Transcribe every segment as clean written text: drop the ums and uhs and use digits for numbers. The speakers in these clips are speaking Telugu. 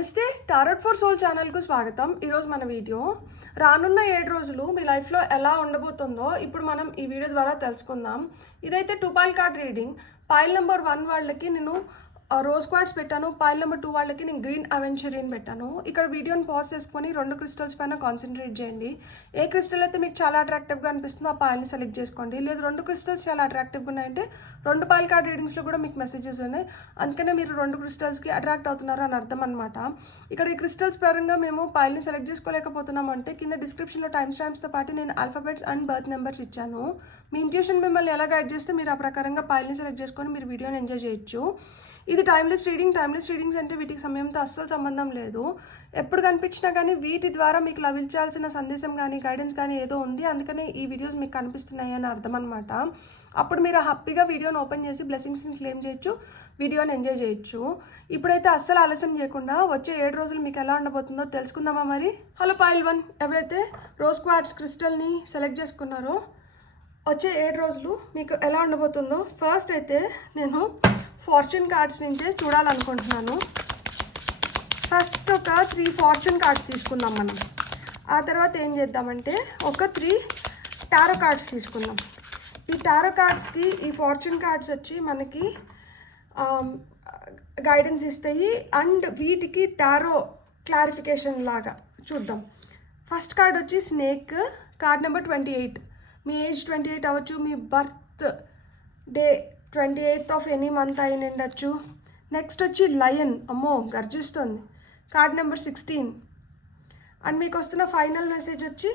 నమస్తే టారట్ ఫర్ సోల్ ఛానల్కు స్వాగతం. ఈరోజు మన వీడియో రానున్న 7 రోజులు మీ లైఫ్లో ఎలా ఉండబోతుందో ఇప్పుడు మనం ఈ వీడియో ద్వారా తెలుసుకుందాం. ఇదైతే 2 foil card reading. Foil number 1 వాళ్ళకి నేను రోజ్ క్వార్ట్స్ పెట్టాను. పాయిల్ నెంబర్ 2 వాళ్ళకి నేను గ్రీన్ అవెంచరీన్ పెట్టాను. ఇక్కడ వీడియోని పాజ్ చేసుకొని 2 క్రిస్టల్స్ పైన కాన్సన్ట్రేట్ చేయండి. ఏ క్రిస్టల్ అయితే మీకు చాలా అట్రాక్టివ్గా అనిపిస్తుందో ఆ పాయిల్ని సెలెక్ట్ చేసుకోండి. లేదు 2 క్రిస్టల్స్ చాలా అట్రాక్టివ్గా ఉన్నాయంటే 2 పాయిల్ కార్డ్ రీడింగ్స్లో కూడా మీకు మెసేజెస్ ఉన్నాయి, అందుకనే మీరు 2 క్రిస్టల్స్కి అట్రాక్ట్ అవుతున్నారు అని అర్థం అనమాట. ఇక్కడ ఈ క్రిస్టల్స్ పరంగా మేము పాయిల్ని సెలెక్ట్ చేసుకోలేకపోతున్నాం అంటే కింద డిస్క్రిప్షన్లో టైమ్ స్టాంప్స్తో పాటు నేను ఆల్ఫాబెట్స్ అండ్ బర్త్ నెంబర్స్ ఇచ్చాను. మీ ఇంట్యూషన్ మిమ్మల్ని ఎలా గైడ్ చేస్తే మీరు ఆ ప్రకారంగా పాయిల్ని సెలెక్ట్ చేసుకొని మీరు వీడియోని ఎంజాయ్ చేయొచ్చు. ఇది టైమ్లెస్ రీడింగ్. టైమ్లెస్ రీడింగ్స్ అంటే వీటికి సమయంతో అస్సలు సంబంధం లేదు. ఎప్పుడు కనిపించినా కానీ వీటి ద్వారా మీకు లభించాల్సిన సందేశం కానీ గైడెన్స్ కానీ ఏదో ఉంది, అందుకనే ఈ వీడియోస్ మీకు కనిపిస్తున్నాయి అని అర్థం అనమాట. అప్పుడు మీరు హ్యాపీగా వీడియోని ఓపెన్ చేసి బ్లెస్సింగ్స్ని క్లెయిమ్ చేయొచ్చు, వీడియోని ఎంజాయ్ చేయొచ్చు. ఇప్పుడైతే అస్సలు ఆలస్యం చేయకుండా వచ్చే 7 రోజులు మీకు ఎలా ఉండబోతుందో తెలుసుకుందామా మరి. హలో పాయిల్ 1, ఎవరైతే రోజ్ క్వార్ట్స్ క్రిస్టల్ని సెలెక్ట్ చేసుకున్నారో వచ్చే 7 రోజులు మీకు ఎలా ఉండబోతుందో ఫస్ట్ అయితే నేను ఫార్చ్యూన్ కార్డ్స్ నుంచే చూడాలనుకుంటున్నాను. ఫస్ట్ ఒక 3 ఫార్చ్యూన్ కార్డ్స్ తీసుకుందాం మనం. ఆ తర్వాత ఏం చేద్దామంటే ఒక 3 టారో కార్డ్స్ తీసుకుందాం. ఈ టారో కార్డ్స్కి ఈ ఫార్చ్యూన్ కార్డ్స్ వచ్చి మనకి గైడెన్స్ ఇస్తాయి అండ్ వీటికి టారో క్లారిఫికేషన్ లాగా చూద్దాం. ఫస్ట్ కార్డ్ వచ్చి స్నేక్, కార్డ్ నెంబర్ 28. మీ ఏజ్ 28 అవ్వచ్చు, మీ birthday 28th of any month అయి ఉండొచ్చు. నెక్స్ట్ వచ్చి లయన్, అమ్మో గర్జిస్తుంది, కార్డ్ నెంబర్ 16. అండ్ మీకు వస్తున్న ఫైనల్ మెసేజ్ వచ్చి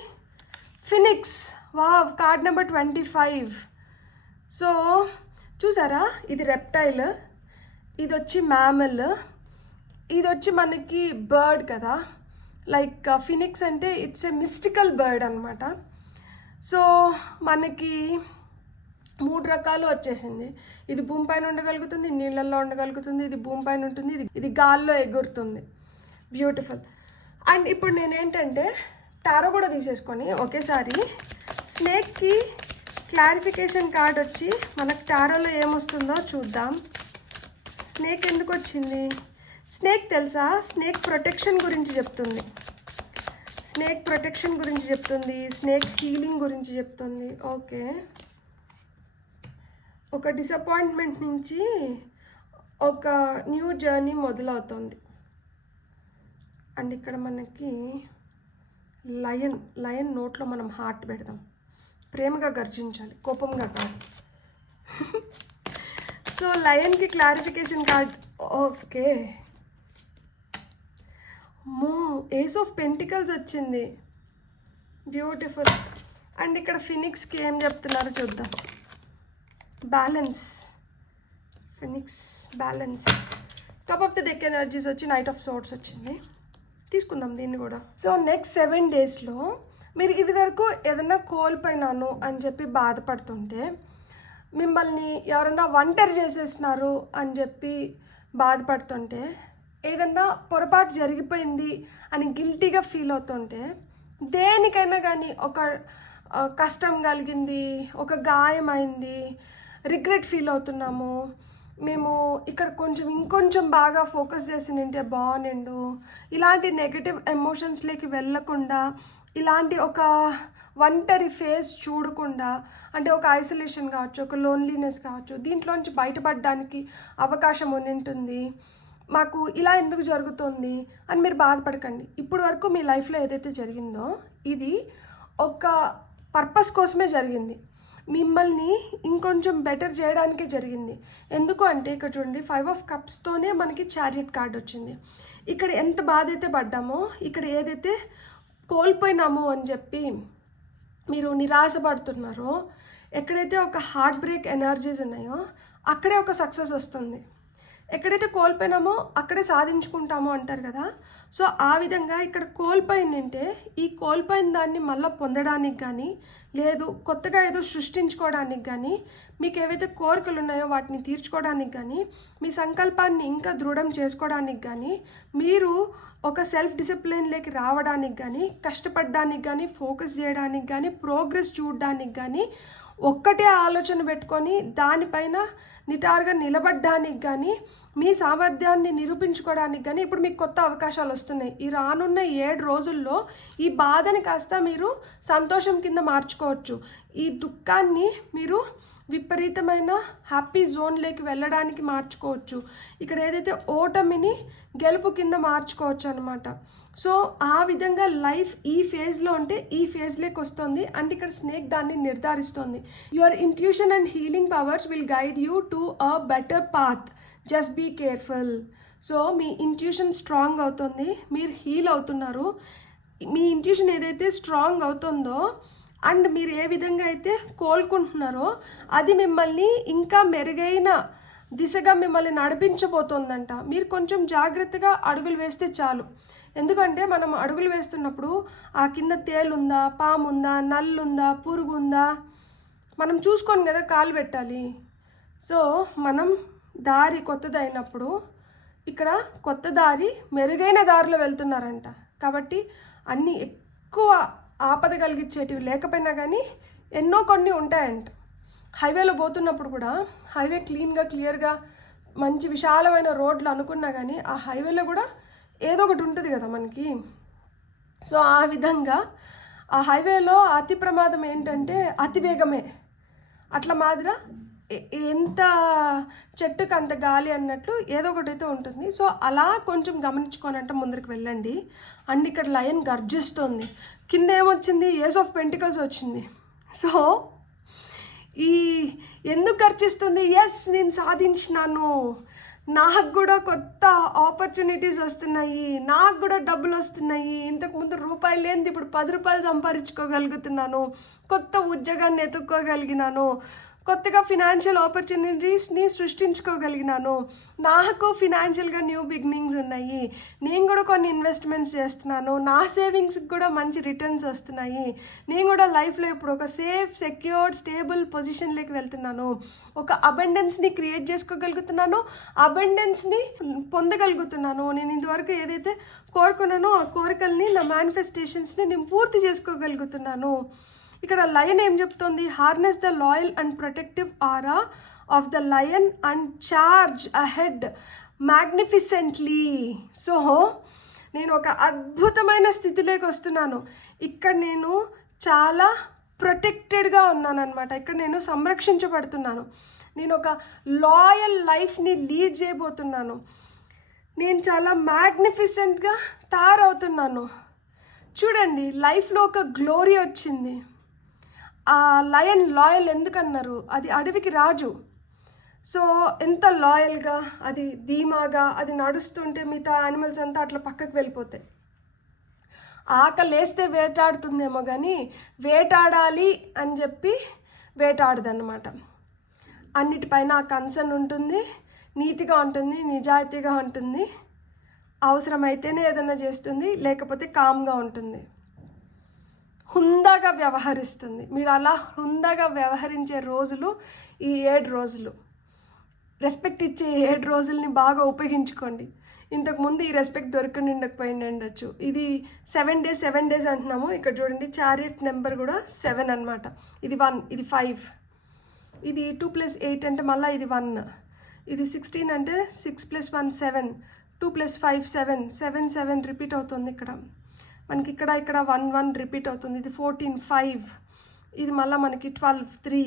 Phoenix, wow, card number 25. So చూసారా, ఇది రెప్టైల్, ఇది వచ్చి మ్యామల్, ఇది వచ్చి మనకి బర్డ్ కదా. లైక్ ఫినిక్స్ అంటే ఇట్స్ ఏ మిస్టికల్ బర్డ్ అనమాట. సో మనకి 3 రకాలు వచ్చేసింది. ఇది భూమి పైన ఉండగలుగుతుంది, నీళ్ళల్లో ఉండగలుగుతుంది, ఇది భూమి పైన ఉంటుంది, ఇది గాల్లో ఎగురుతుంది. బ్యూటిఫుల్. అండ్ ఇప్పుడు నేనేంటంటే టారో కూడా తీసేసుకొని ఒకేసారి స్నేక్కి క్లారిఫికేషన్ కార్డ్ వచ్చి మనకు టారోలో ఏమొస్తుందో చూద్దాం. స్నేక్ ఎందుకు వచ్చింది? స్నేక్ తెలుసా, స్నేక్ ప్రొటెక్షన్ గురించి చెప్తుంది. స్నేక్ ప్రొటెక్షన్ గురించి చెప్తుంది, స్నేక్ హీలింగ్ గురించి చెప్తుంది. ఓకే, ఒక డిసప్పాయింట్మెంట్ నుంచి ఒక న్యూ జర్నీ మొదలవుతుంది. అండ్ ఇక్కడ మనకి లయన్ నోట్లో మనం హార్ట్ పెడదాం. ప్రేమగా గర్జించాలి, కోపంగా కాదు. సో లయన్కి clarification card. Okay, ace of pentacles వచ్చింది. బ్యూటిఫుల్. అండ్ ఇక్కడ ఫినిక్స్కి ఏం చెప్తున్నారో చూద్దాం. Balance, phoenix balance. Top of the deck energies వచ్చి నైట్ ఆఫ్ సోర్ట్స్ వచ్చింది. తీసుకుందాం దీన్ని కూడా. సో నెక్స్ట్ 7 డేస్లో మీరు ఇది వరకు ఏదైనా కోల్పోయినాను అని చెప్పి బాధపడుతుంటే, మిమ్మల్ని ఎవరన్నా ఒంటరి చేసేసినారు అని చెప్పి బాధపడుతుంటే, ఏదన్నా పొరపాటు జరిగిపోయింది అని గిల్టీగా ఫీల్ అవుతుంటే, దేనికైనా కానీ ఒక కష్టం కలిగింది, ఒక గాయం అయింది, రిగ్రెట్ ఫీల్ అవుతున్నాము, మేము ఇక్కడ ఇంకొంచెం బాగా ఫోకస్ చేసి నింటే బాగుండు, ఇలాంటి నెగటివ్ ఎమోషన్స్లోకి వెళ్ళకుండా, ఇలాంటి ఒక ఒంటరి ఫేస్ చూడకుండా, అంటే ఒక ఐసోలేషన్ కావచ్చు, ఒక లోన్లీనెస్ కావచ్చు, దీంట్లోంచి బయటపడడానికి అవకాశం ఉంటుంది. మాకు ఇలా ఎందుకు జరుగుతుంది అని మీరు బాధపడకండి. ఇప్పటి వరకు మీ లైఫ్లో ఏదైతే జరిగిందో ఇది ఒక పర్పస్ కోసమే జరిగింది. మిమ్మల్ని ఇంకొంచెం బెటర్ చేయడానికే జరిగింది. ఎందుకు అంటే ఇక్కడ చూడండి, 5 ఆఫ్ కప్స్తోనే మనకి చారియట్ కార్డ్ వచ్చింది. ఇక్కడ ఎంత బాధ అయితే పడ్డామో, ఇక్కడ ఏదైతే కోల్పోయినామో అని చెప్పి మీరు నిరాశపడుతున్నారో, ఎక్కడైతే ఒక హార్ట్ బ్రేక్ ఎనర్జీస్ ఉన్నాయో అక్కడే ఒక సక్సెస్ వస్తుంది. ఎక్కడైతే కోల్పోయినామో అక్కడే సాధించుకుంటామో అంటారు కదా. సో ఆ విధంగా ఇక్కడ కోల్పోయిందంటే ఈ కోల్పోయిన దాన్ని మళ్ళీ పొందడానికి కానీ, లేదు కొత్తగా ఏదో సృష్టించుకోవడానికి కానీ, మీకు ఏవైతే కోరికలు ఉన్నాయో వాటిని తీర్చుకోవడానికి కానీ, మీ సంకల్పాన్ని ఇంకా దృఢం చేసుకోవడానికి కానీ, మీరు ఒక సెల్ఫ్ డిసిప్లిన్లోకి రావడానికి కానీ, కష్టపడడానికి కానీ, ఫోకస్ చేయడానికి కానీ, ప్రోగ్రెస్ చూడడానికి కానీ ఒక్కటే ఆలోచన పెట్టుకొని దానిపైన నిటారుగా నిలబడ్డానికి కానీ మీ సామర్థ్యాన్ని నిరూపించుకోవడానికి కానీ ఇప్పుడు మీకు కొత్త అవకాశాలు వస్తున్నాయి. ఈ రానున్న 7 రోజుల్లో ఈ బాధని కాస్త మీరు సంతోషం కింద మార్చుకోవచ్చు. ఈ దుఃఖాన్ని మీరు విపరీతమైన హ్యాపీ జోన్లోకి వెళ్ళడానికి మార్చుకోవచ్చు. ఇక్కడ ఏదైతే ఓటమిని గెలుపు కింద మార్చుకోవచ్చు అనమాట. సో ఆ విధంగా లైఫ్ ఈ ఫేజ్లో ఉంటే ఈ ఫేజ్లోకి వస్తుంది. అండ్ ఇక్కడ స్నేక్ దాన్ని నిర్ధారిస్తుంది. Your intuition and healing powers will guide you to a better path, just be careful. So మీ ఇంట్యూషన్ స్ట్రాంగ్ అవుతుంది, మీరు హీల్ అవుతున్నారు. మీ ఇంట్యూషన్ ఏదైతే స్ట్రాంగ్ అవుతుందో అండ్ మీరు ఏ విధంగా అయితే కోలుకుంటున్నారో అది మిమ్మల్ని ఇంకా మెరుగైన దిశగా మిమ్మల్ని నడిపించబోతోందంట. మీరు కొంచెం జాగ్రత్తగా అడుగులు వేస్తే చాలు. ఎందుకంటే మనం అడుగులు వేస్తున్నప్పుడు ఆ కింద తేలుందా, పాము ఉందా, నల్లుందా, పురుగు ఉందా మనం చూసుకొని కదా కాలు పెట్టాలి. సో మనం దారి కొత్తదైనప్పుడు ఇక్కడ కొత్త దారి మెరుగైన దారిలో వెళ్తున్నారంట. కాబట్టి అన్నీ ఎక్కువ ఆపద కలిగించేటివి లేకపోయినా కానీ ఎన్నో కొన్ని ఉంటాయంట. హైవేలో పోతున్నప్పుడు కూడా హైవే క్లియర్గా మంచి విశాలమైన రోడ్లు అనుకున్నా కానీ ఆ హైవేలో కూడా ఏదో ఒకటి ఉంటుంది కదా మనకి. సో ఆ విధంగా ఆ హైవేలో అతి ప్రమాదం ఏంటంటే అతివేగమే. అట్లా మాదిర ఎంత చెట్టుకు అంత గాలి అన్నట్లు ఏదో ఒకటి అయితే ఉంటుంది. సో అలా కొంచెం గమనించుకోనంటే ముందరికి వెళ్ళండి. అండ్ ఇక్కడ లయన్ గర్జిస్తుంది. కింద ఏమొచ్చింది? ఏస్ ఆఫ్ పెంటికల్స్ వచ్చింది. సో ఈ ఎందుకు గర్జిస్తుంది? ఎస్, నేను సాధించినాను, నాకు కూడా కొత్త ఆపర్చునిటీస్ వస్తున్నాయి, నాకు కూడా డబ్బులు వస్తున్నాయి, ఇంతకుముందు రూపాయలు లేనిది ఇప్పుడు 10 రూపాయలు సంపాదించుకోగలుగుతున్నాను, కొత్త ఉద్యోగాన్ని ఎత్తుక్కోగలిగినాను, కొత్తగా ఫినాన్షియల్ ఆపర్చునిటీస్ని సృష్టించుకోగలిగినాను, నాకు ఫినాన్షియల్గా న్యూ బిగినింగ్స్ ఉన్నాయి, నేను కూడా కొన్ని ఇన్వెస్ట్మెంట్స్ చేస్తున్నాను, నా సేవింగ్స్కి కూడా మంచి రిటర్న్స్ వస్తున్నాయి, నేను కూడా లైఫ్లో ఇప్పుడు ఒక సేఫ్, సెక్యూర్డ్, స్టేబుల్ పొజిషన్లోకి వెళ్తున్నాను, ఒక అబండెన్స్ని క్రియేట్ చేసుకోగలుగుతున్నాను, అబండెన్స్ని పొందగలుగుతున్నాను, నేను ఇంతవరకు ఏదైతే కోరుకున్నానో ఆ కోరికల్ని, నా మేనిఫెస్టేషన్స్ని నేను పూర్తి చేసుకోగలుగుతున్నాను. ఇక్కడ లయన్ ఏం చెప్తోంది? Harness the loyal and protective aura of the lion and charge ahead magnificently. So నేను ఒక అద్భుతమైన స్థితిలోకి వస్తున్నాను. ఇక్కడ నేను చాలా ప్రొటెక్టెడ్గా ఉన్నాను అనమాట. ఇక్కడ నేను సంరక్షించబడుతున్నాను. నేను ఒక లాయల్ లైఫ్ని లీడ్ చేయబోతున్నాను. నేను చాలా మ్యాగ్నిఫిసెంట్గా తయారవుతున్నాను. చూడండి, లైఫ్లో ఒక గ్లోరీ వచ్చింది. ఆ లయన్ లాయల్ ఎందుకన్నారు? అది అడవికి రాజు. సో ఎంత లాయల్గా, అది ధీమాగా అది నడుస్తుంటే మిగతా యానిమల్స్ అంతా అట్లా పక్కకు వెళ్ళిపోతాయి. ఆకలేస్తే వేటాడుతుందేమో కానీ వేటాడాలి అని చెప్పి వేటాడదన్నమాట. అన్నిటిపైన ఆ కన్సర్న్ ఉంటుంది, నీతిగా ఉంటుంది, నిజాయితీగా ఉంటుంది, అవసరమైతేనే ఏదైనా చేస్తుంది, లేకపోతే కామ్గా ఉంటుంది, హుందాగా వ్యవహరిస్తుంది. మీరు అలా హుందాగా వ్యవహరించే రోజులు ఈ 7 రోజులు. రెస్పెక్ట్ ఇచ్చే 7 రోజుల్ని బాగా ఉపయోగించుకోండి. ఇంతకుముందు ఈ రెస్పెక్ట్ ఉండకపోయిండొచ్చు. ఇది 7 days అంటున్నాము. ఇక్కడ చూడండి, చారియట్ నెంబర్ కూడా 7 అనమాట. ఇది 1, ఇది 5, ఇది 2 + 8 అంటే మళ్ళీ ఇది 1, ఇది 16 అంటే 6 + 1 7, 2 + 5 7, 7 రిపీట్ అవుతుంది. ఇక్కడ మనకి ఇక్కడ 1 1 రిపీట్ అవుతుంది. ఇది 14 5, ఇది మళ్ళీ మనకి 12 3.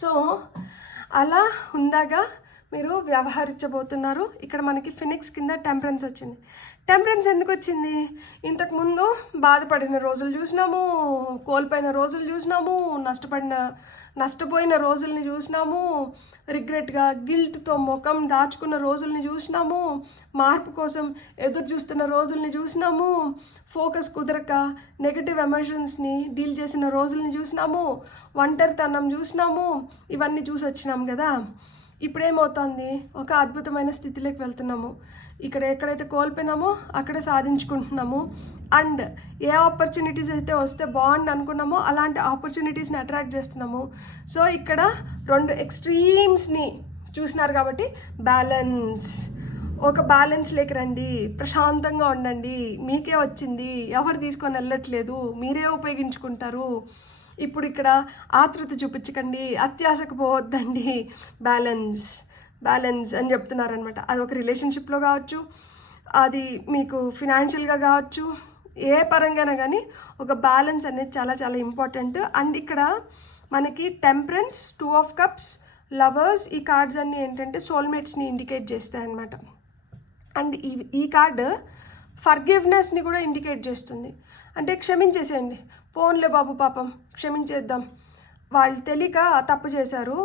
సో అలా హుందాగా మీరు వ్యవహరించబోతున్నారు. ఇక్కడ మనకి ఫినిక్స్ కింద టెంపరెన్స్ వచ్చింది. టెంపరెన్స్ ఎందుకు వచ్చింది? ఇంతకుముందు బాధపడిన రోజులు చూసినాము, కోల్పోయిన రోజులు చూసినాము, నష్టపోయిన రోజుల్ని చూసినాము, రిగ్రెట్గా గిల్ట్తో ముఖం దాచుకున్న రోజుల్ని చూసినాము, మార్పు కోసం ఎదురు చూస్తున్న రోజుల్ని చూసినాము, ఫోకస్ కుదరక నెగటివ్ ఎమోషన్స్ని డీల్ చేసిన రోజుల్ని చూసినాము, ఒంటరితనం చూసినాము, ఇవన్నీ చూసి వచ్చినాము కదా. ఇప్పుడేమవుతుంది? ఒక అద్భుతమైన స్థితిలోకి వెళ్తున్నాము. ఇక్కడ ఎక్కడైతే కోల్పోయినామో అక్కడే సాధించుకుంటున్నాము. అండ్ ఏ ఆపర్చునిటీస్ అయితే వస్తే బాగుండి అనుకున్నామో అలాంటి ఆపర్చునిటీస్ని అట్రాక్ట్ చేస్తున్నాము. సో ఇక్కడ 2 ఎక్స్ట్రీమ్స్ని చూసినారు కాబట్టి ఒక బ్యాలెన్స్లోకి రండి, ప్రశాంతంగా ఉండండి. మీకే వచ్చింది, ఎవరు తీసుకొని వెళ్ళట్లేదు, మీరే ఉపయోగించుకుంటారు. ఇప్పుడు ఇక్కడ ఆతృత చూపించకండి, అత్యాశకు పోవద్దండి, బ్యాలెన్స్ అని చెప్తున్నారనమాట. అది ఒక రిలేషన్షిప్లో కావచ్చు, అది మీకు ఫినాన్షియల్గా కావచ్చు, ఏ పరంగానే కానీ ఒక బ్యాలెన్స్ అనేది చాలా చాలా ఇంపార్టెంట్. అండ్ ఇక్కడ మనకి టెంపరెన్స్, 2 ఆఫ్ కప్స్, లవర్స్, ఈ కార్డ్స్ అన్నీ ఏంటంటే సోల్మేట్స్ని ఇండికేట్ చేస్తాయి అన్నమాట. అండ్ ఈ కార్డు ఫర్గివ్నెస్ని కూడా ఇండికేట్ చేస్తుంది. అంటే క్షమించేసేయండి, పోన్లే బాబు పాపం క్షమించేద్దాం, వాళ్ళు తెలియక తప్పు చేశారు,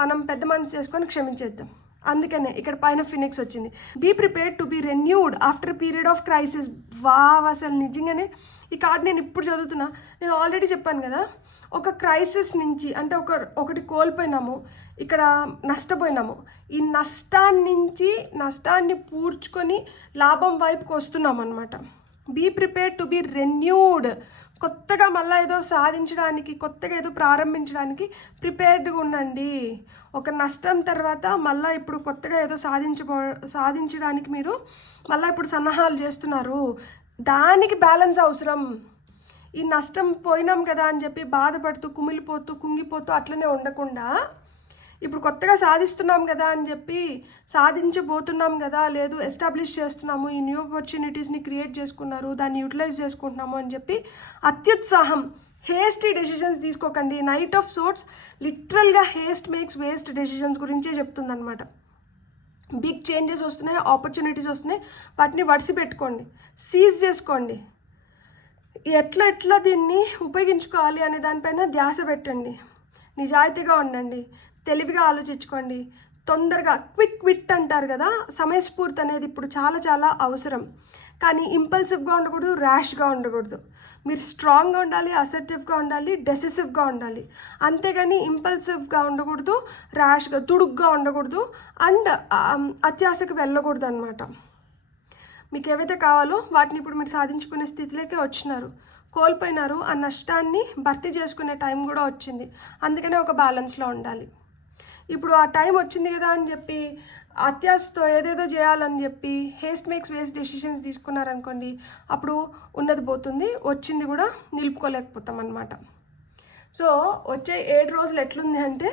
మనం పెద్ద మనసు చేసుకొని క్షమించేద్దాం. అందుకనే ఇక్కడ పైన ఫినిక్స్ వచ్చింది. Be prepared to be renewed after period of crisis. అసలు నిజంగానే ఈ కార్డ్ నేను ఇప్పుడు చదువుతున్నా. నేను ఆల్రెడీ చెప్పాను కదా, ఒక క్రైసిస్ నుంచి అంటే ఒకటి కోల్పోయినాము, ఇక్కడ నష్టపోయినాము, ఈ నష్టాన్ని పూడ్చుకొని లాభం వైపుకి వస్తున్నాం అనమాట. Be prepared to be renewed. కొత్తగా మళ్ళీ ఏదో సాధించడానికి, కొత్తగా ఏదో ప్రారంభించడానికి ప్రిపేర్డ్గా ఉండండి. ఒక నష్టం తర్వాత మళ్ళీ ఇప్పుడు కొత్తగా ఏదో సాధించడానికి మీరు మళ్ళీ ఇప్పుడు సన్నాహాలు చేస్తున్నారు. దానికి బ్యాలెన్స్ అవసరం. ఈ నష్టం పోయినాం కదా అని చెప్పి బాధపడుతూ కుమిలిపోతూ కుంగిపోతూ అట్లనే ఉండకుండా, ఇప్పుడు కొత్తగా సాధిస్తున్నాం కదా అని చెప్పి సాధించబోతున్నాం కదా, లేదు ఎస్టాబ్లిష్ చేస్తున్నాము, ఈ న్యూ ఆపర్చునిటీస్ని క్రియేట్ చేసుకున్నారు, దాన్ని యూటిలైజ్ చేసుకుంటున్నాము అని చెప్పి అత్యుత్సాహం, హేస్టీ డెసిషన్స్ తీసుకోకండి. నైట్ ఆఫ్ సోర్ట్స్ లిటరల్గా హేస్ట్ మేక్స్ వేస్ట్ డెసిషన్స్ గురించే చెప్తుందన్నమాట. బిగ్ చేంజెస్ వస్తున్నాయి, ఆపర్చునిటీస్ వస్తున్నాయి, వాటిని వడిసి పెట్టుకోండి, సీజ్ చేసుకోండి. ఎట్లా దీన్ని ఉపయోగించుకోవాలి అనే దానిపైన ధ్యాస పెట్టండి. నిజాయితీగా ఉండండి, తెలివిగా ఆలోచించుకోండి. తొందరగా క్విక్ విట్ అంటారు కదా, సమయస్ఫూర్తి అనేది ఇప్పుడు చాలా చాలా అవసరం. కానీ ఇంపల్సివ్గా ఉండకూడదు, ర్యాష్గా ఉండకూడదు. మీరు స్ట్రాంగ్గా ఉండాలి, అసర్టివ్గా ఉండాలి, డెసిసివ్గా ఉండాలి. అంతేగాని ఇంపల్సివ్గా ఉండకూడదు, ర్యాష్గా దుడుగ్గా ఉండకూడదు, అండ్ అత్యాశకు వెళ్ళకూడదు అనమాట. మీకు ఏవైతే కావాలో వాటిని ఇప్పుడు మీరు సాధించుకునే స్థితిలోకే వచ్చినారు. కోల్పోయినారు, ఆ నష్టాన్ని భర్తీ చేసుకునే టైం కూడా వచ్చింది. అందుకనే ఒక బ్యాలెన్స్లో ఉండాలి. ఇప్పుడు ఆ టైం వచ్చింది కదా అని చెప్పి అత్యాశతో ఏదేదో చేయాలని చెప్పి హేస్ట్ మేక్స్ వేస్ట్ డెసిషన్స్ తీసుకున్నారనుకోండి, అప్పుడు ఉన్నది పోతుంది, వచ్చింది కూడా నిలుపుకోలేకపోతాం అన్నమాట. సో వచ్చే 7 రోజులు ఎట్లుంది అంటే,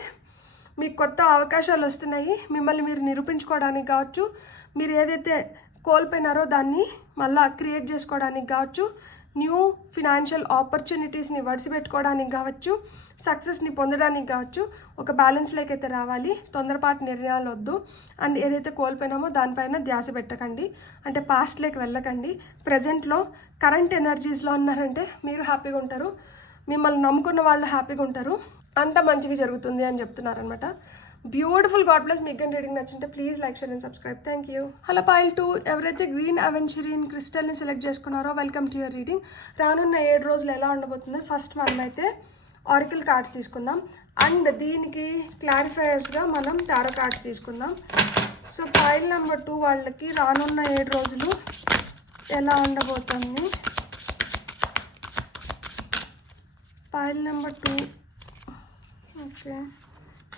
మీకు కొత్త అవకాశాలు వస్తున్నాయి, మిమ్మల్ని మీరు నిరూపించుకోవడానికి కావచ్చు, మీరు ఏదైతే కోల్పోయినారో దాన్ని మళ్ళీ క్రియేట్ చేసుకోవడానికి కావచ్చు, న్యూ ఫినాన్షియల్ ఆపర్చునిటీస్ని వడిసిపెట్టుకోవడానికి కావచ్చు, సక్సెస్ని పొందడానికి కావచ్చు, ఒక బ్యాలెన్స్లోకి అయితే రావాలి. తొందరపాటు నిర్ణయాలు వద్దు. అండ్ ఏదైతే కోల్పోయినామో దానిపైన ధ్యాస పెట్టకండి, అంటే పాస్ట్లోకి వెళ్ళకండి. ప్రజెంట్లో కరెంట్ ఎనర్జీస్లో ఉన్నారంటే మీరు హ్యాపీగా ఉంటారు, మిమ్మల్ని నమ్ముకున్న వాళ్ళు హ్యాపీగా ఉంటారు, అంత మంచిగా జరుగుతుంది అని చెప్తున్నారనమాట. Beautiful god bless. మీకు కానీ రీడింగ్ నచ్చింటే please like, share and subscribe. Thank you. Hello pile 2, ఎవరైతే గ్రీన్ అవెంచరీన్ క్రిస్టల్ని సెలెక్ట్ చేసుకున్నారో వెల్కమ్ టు యువర్ రీడింగ్. రానున్న 7 రోజులు ఎలా ఉండబోతుంది? ఫస్ట్ మనం అయితే ఆరికల్ కార్డ్స్ తీసుకుందాం, అండ్ దీనికి క్లారిఫైయర్స్గా మనం టారో కార్డ్స్ తీసుకుందాం. సో పైల్ నెంబర్ 2 వాళ్ళకి రానున్న 7 రోజులు ఎలా ఉండబోతుంది? Pile number 2.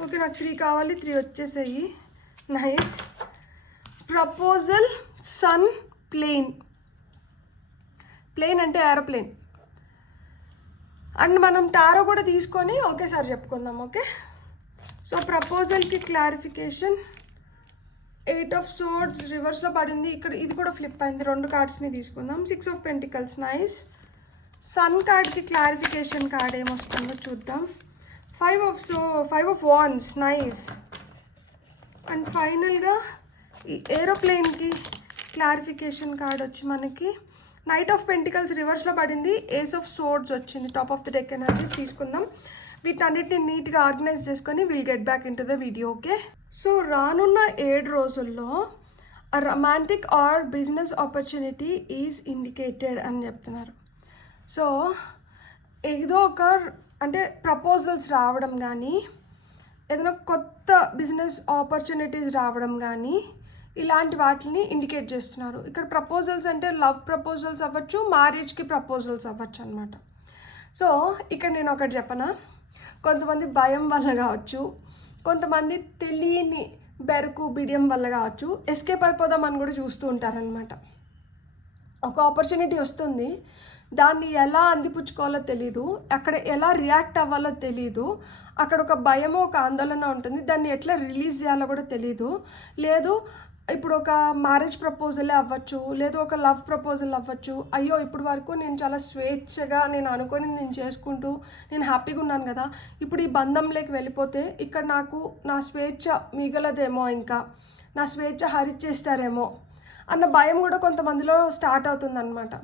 ఓకే నాకు 3 కావాలి, 3 వచ్చేసాయి. నైస్. ప్రపోజల్, సన్, ప్లేన్ అంటే ఏరోప్లేన్. అండ్ మనం టారో కూడా తీసుకొని ఒకేసారి చెప్పుకుందాం. ఓకే, సో ప్రపోజల్కి క్లారిఫికేషన్, 8 ఆఫ్ సోర్డ్స్ రివర్స్లో పడింది. ఇక్కడ ఇది కూడా ఫ్లిప్ అయింది. 2 కార్డ్స్ని తీసుకుందాం. 6 ఆఫ్ పెంటికల్స్. నైస్. సన్ కార్డ్కి క్లారిఫికేషన్ కార్డ్ ఏమొస్తుందో చూద్దాం. 5 ఆఫ్ వాండ్స్. నైస్. అండ్ ఫైనల్గా ఈ ఏరోప్లేన్కి క్లారిఫికేషన్ కార్డ్ వచ్చి మనకి నైట్ ఆఫ్ పెంటికల్స్ రివర్స్లో పడింది. ఏస్ ఆఫ్ సోర్డ్స్ వచ్చింది. Top of the deck energies తీసుకుందాం. వీటన్నిటిని నీట్గా ఆర్గనైజ్ చేసుకొని will get back into the video. Okay, so రానున్న 7 రోజుల్లో romantic or business opportunity is indicated అని చెప్తున్నారు. సో ఏదో ఒక అంటే ప్రపోజల్స్ రావడం కానీ, ఏదైనా కొత్త బిజినెస్ ఆపర్చునిటీస్ రావడం కానీ, ఇలాంటి వాటిని ఇండికేట్ చేస్తున్నారు. ఇక్కడ ప్రపోజల్స్ అంటే లవ్ ప్రపోజల్స్ అవ్వచ్చు, మ్యారేజ్కి ప్రపోజల్స్ అవ్వచ్చు అనమాట. సో ఇక్కడ నేను ఒకటి చెప్పనా, కొంతమంది భయం వల్ల కావచ్చు, కొంతమంది తెలియని బెరుకు బిడియం వల్ల కావచ్చు, ఎస్కేప్ అయిపోదామని కూడా చూస్తూ ఉంటారనమాట. ఒక ఆపర్చునిటీ వస్తుంది, దాన్ని ఎలా అందిపుచ్చుకోవాలో తెలీదు, అక్కడ ఎలా రియాక్ట్ అవ్వాలో తెలీదు, అక్కడ ఒక భయమో ఒక ఆందోళన ఉంటుంది, దాన్ని ఎట్లా రిలీజ్ చేయాలో కూడా తెలీదు. లేదు ఇప్పుడు ఒక మ్యారేజ్ ప్రపోజలే అవ్వచ్చు, లేదు ఒక లవ్ ప్రపోజల్ అవ్వచ్చు. అయ్యో ఇప్పుడు వరకు నేను చాలా స్వేచ్ఛగా నేను అనుకొని నేను చేసుకుంటూ నేను హ్యాపీగా ఉన్నాను కదా, ఇప్పుడు ఈ బంధంలోకి వెళ్ళిపోతే ఇక్కడ నాకు నా స్వేచ్ఛ మిగలదేమో, ఇంకా నా స్వేచ్ఛ హరించేస్తారేమో అన్న భయం కూడా కొంతమందిలో స్టార్ట్ అవుతుందన్నమాట.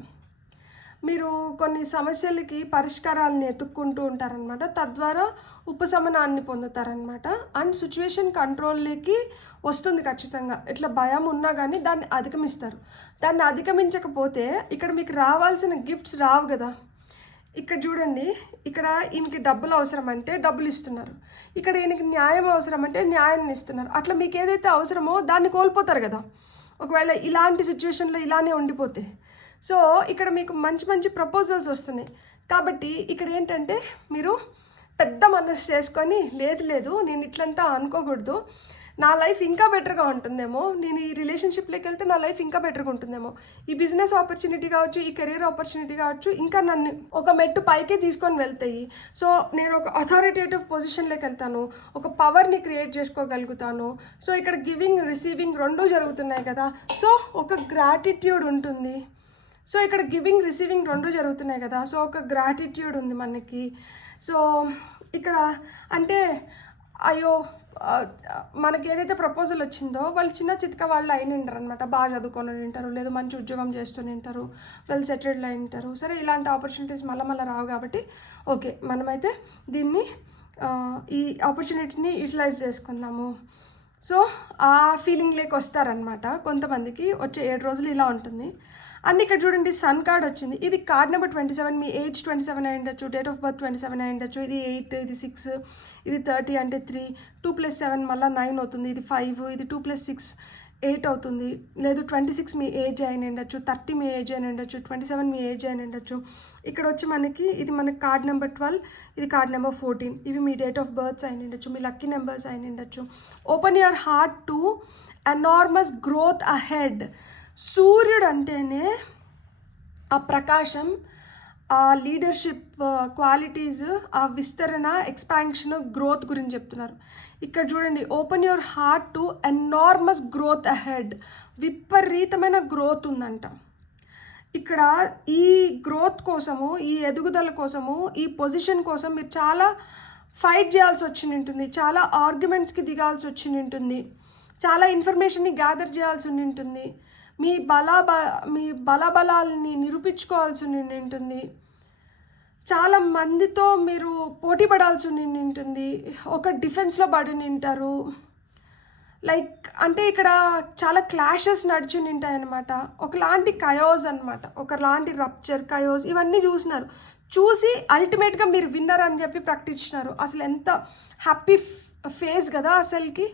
మీరు కొన్ని సమస్యలకి పరిష్కారాలను ఎత్తుక్కుంటూ ఉంటారనమాట, తద్వారా ఉపశమనాన్ని పొందుతారనమాట. అండ్ సిచ్యువేషన్ కంట్రోల్లోకి వస్తుంది ఖచ్చితంగా. ఇట్లా భయం ఉన్నా కానీ దాన్ని అధిగమిస్తారు. దాన్ని అధిగమించకపోతే ఇక్కడ మీకు రావాల్సిన గిఫ్ట్స్ రావు కదా. ఇక్కడ చూడండి, ఇక్కడ ఈయనకి డబ్బులు అవసరం అంటే డబ్బులు ఇస్తున్నారు, ఇక్కడ ఈయనకి న్యాయం అవసరం అంటే న్యాయాన్ని ఇస్తున్నారు. అట్లా మీకు ఏదైతే అవసరమో దాన్ని కోల్పోతారు కదా ఒకవేళ ఇలాంటి సిచ్యువేషన్లో ఇలానే ఉండిపోతే. సో ఇక్కడ మీకు మంచి మంచి ప్రపోజల్స్ వస్తున్నాయి కాబట్టి ఇక్కడ ఏంటంటే మీరు పెద్ద మనసు చేసుకొని లేదు నేను ఇట్లంతా అనుకోకూడదు, నా లైఫ్ ఇంకా బెటర్గా ఉంటుందేమో, నేను ఈ రిలేషన్షిప్లోకి వెళ్తే నా లైఫ్ ఇంకా బెటర్గా ఉంటుందేమో, ఈ బిజినెస్ ఆపర్చునిటీ కావచ్చు, ఈ కెరీర్ ఆపర్చునిటీ కావచ్చు, ఇంకా నన్ను ఒక మెట్టు పైకే తీసుకొని వెళ్తాయి. సో నేను ఒక అథారిటేటివ్ పొజిషన్లోకి వెళ్తాను, ఒక పవర్ని క్రియేట్ చేసుకోగలుగుతాను. సో ఇక్కడ గివింగ్ రిసీవింగ్ రెండూ జరుగుతున్నాయి కదా, సో ఒక గ్రాటిట్యూడ్ ఉంటుంది. సో ఇక్కడ గివింగ్ రిసీవింగ్ రెండు జరుగుతున్నాయి కదా, సో ఒక గ్రాటిట్యూడ్ ఉంది మనకి. సో ఇక్కడ అంటే అయ్యో మనకి ఏదైతే ప్రపోజల్ వచ్చిందో వాళ్ళు చిన్న చితక వాళ్ళు అయిన ఉంటారు అనమాట, బాగా చదువుకొని ఉంటారు, లేదు మంచి ఉద్యోగం చేస్తూనే ఉంటారు, వెల్ సెటిల్డ్ అయి ఉంటారు. సరే ఇలాంటి ఆపర్చునిటీస్ మళ్ళీ రావు కాబట్టి ఓకే మనమైతే దీన్ని ఈ ఆపర్చునిటీని యూటిలైజ్ చేసుకుందాము. సో ఆ ఫీలింగ్లోకి వస్తారనమాట. కొంతమందికి వచ్చే 7 రోజులు ఇలా ఉంటుంది. అండ్ ఇక్కడ చూడండి సన్ కార్డ్ వచ్చింది, ఇది కార్డ్ నెంబర్ 27, మీ ఏజ్ 27 అయి ఉండొచ్చు, డేట్ ఆఫ్ బర్త్ 27 అయి ఉండొచ్చు, ఇది 8, ఇది 6, ఇది 30 అంటే 3, 2 + 7 మళ్ళీ 9 అవుతుంది, ఇది 5, ఇది 2 + 6 8 అవుతుంది, లేదు 26 మీ ఏజ్ అయిన ఉండొచ్చు, 30 మీ ఏజ్ అయిన ఉండొచ్చు, 27 మీ ఏజ్ అయిన ఉండొచ్చు. ఇక్కడ వచ్చి మనకి ఇది మనకి కార్డ్ నెంబర్ 12, ఇది కార్డ్ నెంబర్ 14, ఇవి మీ డేట్ ఆఫ్ బర్త్స్ అయిన ఉండొచ్చు, మీ లక్కీ నెంబర్స్ అయిన ఉండొచ్చు. Open your heart to enormous growth ahead. సూర్యుడు అంటేనే ఆ ప్రకాశం, ఆ లీడర్షిప్ క్వాలిటీస్, ఆ విస్తరణ, ఎక్స్పాన్షన్, గ్రోత్ గురించి చెప్తున్నారు. ఇక్కడ చూడండి open your heart to enormous growth ahead, విపరీతమైన గ్రోత్ ఉందంట. ఇక్కడ ఈ గ్రోత్ కోసము, ఈ ఎదుగుదల కోసము, ఈ పొజిషన్ కోసం మీరు చాలా ఫైట్ చేయాల్సి వచ్చి ఉంటుంది, చాలా ఆర్గ్యుమెంట్స్కి దిగాల్సి వచ్చి ఉంటుంది, చాలా ఇన్ఫర్మేషన్ని గ్యాదర్ చేయాల్సి ఉంటుంది, మీ బలాల్ని నిరూపించుకోవాల్సి ఉంటుంది, చాలా మందితో మీరు పోటీ పడాల్సి ఉంటుంది, ఒక డిఫెన్స్లో పడి ఉంటారు. లైక్ అంటే ఇక్కడ చాలా క్లాషెస్ నడిచి ఉంటాయన్నమాట, ఒకలాంటి కయోస్ అనమాట, ఒకలాంటి రప్చర్, కయోస్ ఇవన్నీ చూసి అల్టిమేట్గా మీరు విన్నర్ అని చెప్పి ప్రకటించినారు. అసలు ఎంత హ్యాపీ ఫేజ్ కదా అసలుకి.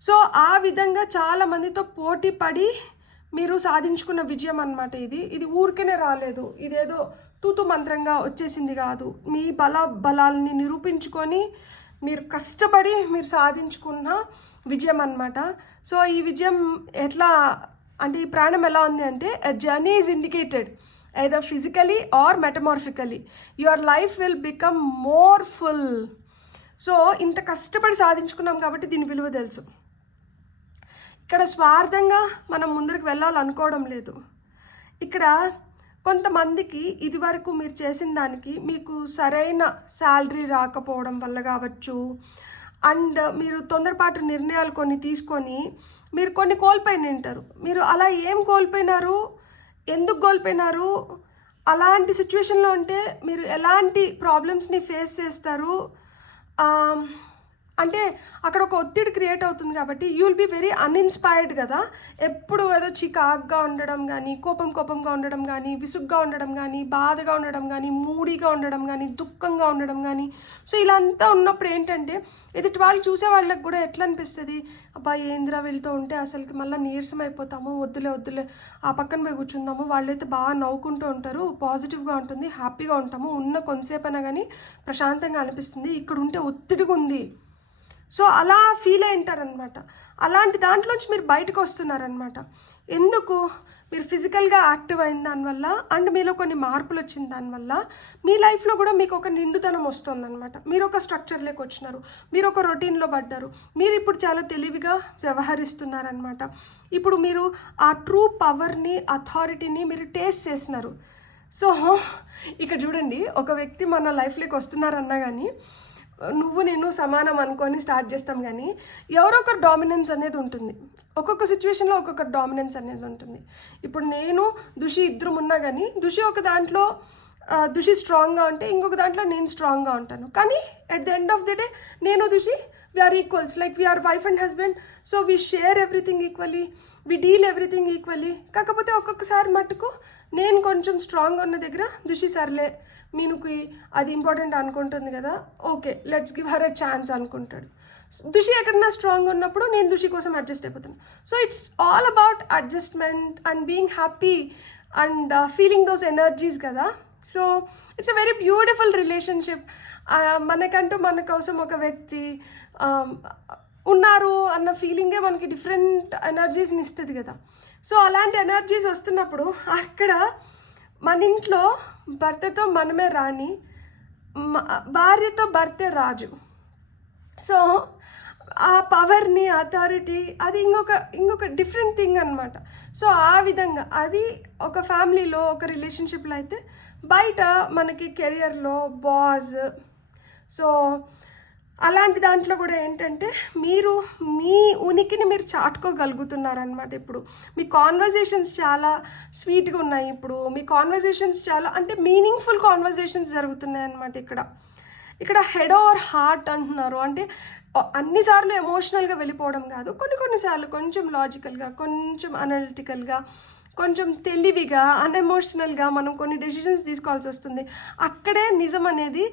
సో ఆ విధంగా చాలామందితో పోటీ పడి మీరు సాధించుకున్న విజయం అన్నమాట ఇది ఊరికేనే రాలేదు, ఇదేదో తూతు మంత్రంగా వచ్చేసింది కాదు, మీ బలాల్ని నిరూపించుకొని మీరు కష్టపడి మీరు సాధించుకున్న విజయం అన్నమాట. సో ఈ విజయం ఎట్లా అంటే ఈ ప్రాణం ఎలా ఉంది అంటే a journey is indicated either physically or metaphorically. Your life will become more full. So ఇంత కష్టపడి సాధించుకున్నాం కాబట్టి దీని విలువ తెలుసు. ఇక్కడ స్వార్థంగా మనం ముందుకు వెళ్ళాలనుకోవడం లేదు. ఇక్కడ కొంతమందికి ఇదివరకు మీరు చేసిన దానికి మీకు సరైన శాలరీ రాకపోవడం వల్ల కావచ్చు, అండ్ మీరు తొందరపాటు నిర్ణయాలు కొన్ని తీసుకొని మీరు కొన్ని కోల్పోయి ఉంటారు. మీరు అలా ఏం కోల్పోయినారు, ఎందుకు కోల్పోయినారు, అలాంటి సిచ్యువేషన్లో ఉంటే మీరు ఎలాంటి ప్రాబ్లమ్స్ని ఫేస్ చేస్తారు అంటే అక్కడ ఒక ఒత్తిడి క్రియేట్ అవుతుంది కాబట్టి యూ విల్ బి వెరీ అన్ఇన్స్పైర్డ్ కదా. ఎప్పుడు ఏదో చికాగ్గా ఉండడం కానీ, కోపంగా ఉండడం కానీ, విసుగ్గా ఉండడం కానీ, బాధగా ఉండడం కానీ, మూడీగా ఉండడం కానీ, దుఃఖంగా ఉండడం కానీ. సో ఇలా అంతా ఉన్నప్పుడు ఏంటంటే ఎదుటి వాళ్ళు చూసే వాళ్ళకి కూడా ఎట్లా అనిపిస్తుంది, అబ్బా ఏంద్రా వీళ్ళతో ఉంటే అసలుకి మళ్ళీ నీరసం అయిపోతాము, వద్దులే ఆ పక్కన పోయి కూర్చుందాము, వాళ్ళైతే బాగా నవ్వుకుంటూ ఉంటారు, పాజిటివ్గా ఉంటుంది, హ్యాపీగా ఉంటాము, ఉన్న కొంతసేపు అయినా కానీ ప్రశాంతంగా అనిపిస్తుంది, ఇక్కడ ఉంటే ఒత్తిడిగా ఉంది. సో అలా ఫీల్ అయి ఉంటారనమాట. అలాంటి దాంట్లోంచి మీరు బయటకు వస్తున్నారనమాట. ఎందుకు మీరు ఫిజికల్గా యాక్టివ్ అయిన దానివల్ల అండ్ మీలో కొన్ని మార్పులు వచ్చిన దానివల్ల మీ లైఫ్లో కూడా మీకు ఒక నిండుతనం వస్తుందన్నమాట. మీరు ఒక స్ట్రక్చర్లోకి వచ్చినారు, మీరు ఒక రొటీన్లో పడ్డారు, మీరు ఇప్పుడు చాలా తెలివిగా వ్యవహరిస్తున్నారనమాట. ఇప్పుడు మీరు ఆ ట్రూ పవర్ని, అథారిటీని మీరు టేస్ట్ చేసినారు. సో ఇక్కడ చూడండి, ఒక వ్యక్తి మన లైఫ్లోకి వస్తున్నారన్నా కానీ నువ్వు నేను సమానం అనుకొని స్టార్ట్ చేస్తాం, కానీ ఎవరో ఒకరు డామినెన్స్ అనేది ఉంటుంది. ఒక్కొక్క సిచ్యువేషన్లో ఒక్కొక్కరు డామినెన్స్ అనేది ఉంటుంది. ఇప్పుడు నేను దుషి ఇద్దరు ఉన్నా కానీ దుషి ఒక దాంట్లో దుషి స్ట్రాంగ్గా ఉంటే ఇంకొక దాంట్లో నేను స్ట్రాంగ్గా ఉంటాను. కానీ at the end of the day నేను Dushi we're equals, like we're wife and husband. So we share everything equally, we deal everything equally. కాకపోతే ఒక్కొక్కసారి మట్టుకు నేను కొంచెం స్ట్రాంగ్గా ఉన్న దగ్గర దుషి సర్లే మీనుకి అది ఇంపార్టెంట్ అనుకుంటుంది కదా, okay let's give her a chance అనుకుంటాడు. దుషి ఎక్కడన్నా స్ట్రాంగ్ ఉన్నప్పుడు నేను దుషి కోసం అడ్జస్ట్ అయిపోతాను. So it's all about adjustment and being happy and feeling those energies కదా. So it's a very beautiful relationship. మనకంటూ మన కోసం ఒక వ్యక్తి ఉన్నారు అన్న ఫీలింగే మనకి డిఫరెంట్ ఎనర్జీస్ని ఇస్తుంది కదా. సో అలాంటి ఎనర్జీస్ వస్తున్నప్పుడు అక్కడ మన ఇంట్లో భర్తతో మనమే రాణి, భార్యతో భర్తే రాజు. సో ఆ పవర్ని, అథారిటీ అది ఇంకొక డిఫరెంట్ థింగ్ అనమాట. సో ఆ విధంగా అది ఒక ఫ్యామిలీలో, ఒక రిలేషన్షిప్లో అయితే, బయట మనకి కెరియర్లో బాస్. సో అలాంటి దాంట్లో కూడా ఏంటంటే మీరు మీ ఉనికిని మీరు చాటుకోగలుగుతున్నారనమాట. ఇప్పుడు మీ కాన్వర్జేషన్స్ చాలా స్వీట్గా ఉన్నాయి. ఇప్పుడు మీ కాన్వర్జేషన్స్ చాలా అంటే మీనింగ్ఫుల్ కాన్వర్జేషన్స్ జరుగుతున్నాయి అన్నమాట. ఇక్కడ హెడ్ ఓవర్ హార్ట్ అంటున్నారు అంటే అన్నిసార్లు ఎమోషనల్గా వెళ్ళిపోవడం కాదు, కొన్నిసార్లు కొంచెం లాజికల్గా, కొంచెం అనలిటికల్గా, కొంచెం తెలివిగా, అన్ఎమోషనల్గా మనం కొన్ని డెసిషన్స్ తీసుకోవాల్సి వస్తుంది. అక్కడే నిజం అనేది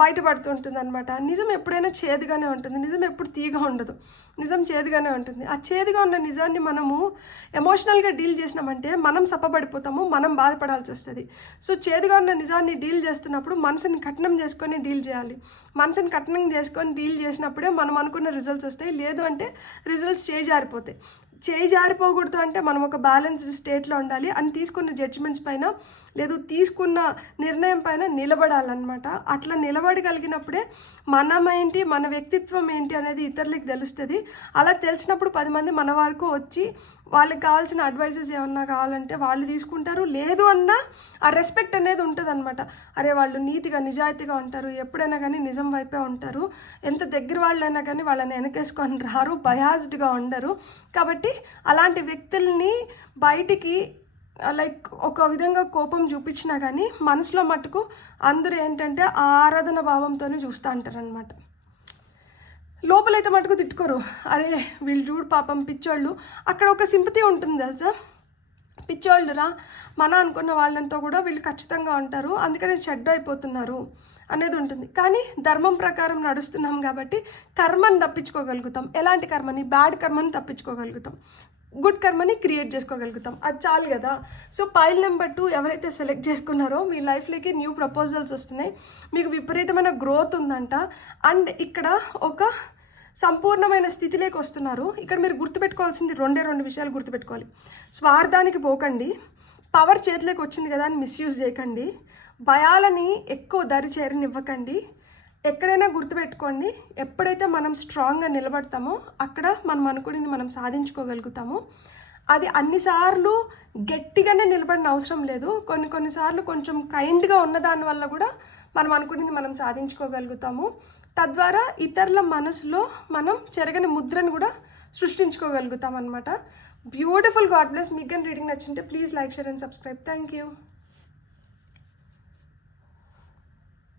బయటపడుతుంటుంది అనమాట. నిజం ఎప్పుడైనా చేదుగానే ఉంటుంది, నిజం ఎప్పుడు తీగా ఉండదు, నిజం చేదుగానే ఉంటుంది. ఆ చేదుగా ఉన్న నిజాన్ని మనము ఎమోషనల్గా డీల్ చేసినామంటే మనం సప్పబడిపోతాము, మనం బాధపడాల్సి వస్తుంది. సో చేదుగా ఉన్న నిజాన్ని డీల్ చేస్తున్నప్పుడు మనసుని కఠినం చేసుకొని డీల్ చేయాలి. మనసుని కఠినం చేసుకొని డీల్ చేసినప్పుడే మనం అనుకున్న రిజల్ట్స్ వస్తాయి. లేదు అంటే రిజల్ట్స్ చేజారిపోతాయి. చేయి జారిపోకూడదు అంటే మనం ఒక బ్యాలెన్స్డ్ స్టేట్లో ఉండాలి. అని తీసుకున్న జడ్జిమెంట్స్ పైన, లేదు తీసుకున్న నిర్ణయం పైన నిలబడాలన్నమాట. అట్లా నిలబడగలిగినప్పుడే మనమేంటి, మన వ్యక్తిత్వం ఏంటి అనేది ఇతరులకు తెలుస్తుంది. అలా తెలిసినప్పుడు 10 మంది మన వరకు వచ్చి వాళ్ళకి కావాల్సిన అడ్వైజెస్ ఏమన్నా కావాలంటే వాళ్ళు తీసుకుంటారు. లేదు అన్నా ఆ రెస్పెక్ట్ అనేది ఉంటుంది అనమాట. అరే వాళ్ళు నీతిగా, నిజాయితీగా ఉంటారు, ఎప్పుడైనా కానీ నిజం వైపే ఉంటారు, ఎంత దగ్గర వాళ్ళైనా కానీ వాళ్ళని వెనకేసుకొని రారు, బయాస్డ్గా ఉండరు. కాబట్టి అలాంటి వ్యక్తుల్ని బయటికి లైక్ ఒక విధంగా కోపం చూపించినా కానీ మనసులో మట్టుకు అందరూ ఏంటంటే ఆరాధన భావంతోనే చూస్తూ అంటారనమాట. లోపలైతే మటుకు తిట్టుకోరు, అరే వీళ్ళు చూడు పాపం పిచ్చోళ్ళు. అక్కడ ఒక సింపతి ఉంటుంది తెలుసా, పిచ్చోళ్ళురా మన అనుకున్న వాళ్ళంతా కూడా వీళ్ళు ఖచ్చితంగా ఉంటారు, అందుకని చెడ్డ అయిపోతున్నారు అనేది ఉంటుంది. కానీ ధర్మం ప్రకారం నడుస్తున్నాం కాబట్టి కర్మని తప్పించుకోగలుగుతాం. ఎలాంటి కర్మని? బ్యాడ్ కర్మని తప్పించుకోగలుగుతాం, గుడ్ కర్మని క్రియేట్ చేసుకోగలుగుతాం. అది చాలు కదా. సో పైల్ నెంబర్ 2 ఎవరైతే సెలెక్ట్ చేసుకున్నారో మీ లైఫ్లోకి న్యూ ప్రపోజల్స్ వస్తున్నాయి, మీకు విపరీతమైన గ్రోత్ ఉందంట. అండ్ ఇక్కడ ఒక సంపూర్ణమైన స్థితిలోకి వస్తున్నారు. ఇక్కడ మీరు గుర్తుపెట్టుకోవాల్సింది 2 విషయాలు గుర్తుపెట్టుకోవాలి. స్వార్థానికి పోకండి, పవర్ చేతిలోకి వచ్చింది కదా అని మిస్యూజ్ చేయకండి, భయాలని ఎక్కువ దరి చేరనివ్వకండి. ఎక్కడైనా గుర్తుపెట్టుకోండి, ఎప్పుడైతే మనం స్ట్రాంగ్గా నిలబడతామో అక్కడ మనం అనుకునేది మనం సాధించుకోగలుగుతాము. అది అన్నిసార్లు గట్టిగానే నిలబడిన అవసరం లేదు. కొన్నిసార్లు కొంచెం కైండ్గా ఉన్న దానివల్ల కూడా మనం అనుకునేది మనం సాధించుకోగలుగుతాము. తద్వారా ఇతరుల మనసులో మనం చెరగని ముద్రను కూడా సృష్టించుకోగలుగుతాం అనమాట. బ్యూటిఫుల్. God bless. మీకు కానీ రీడింగ్ నచ్చింటే please like, share and subscribe. Thank you.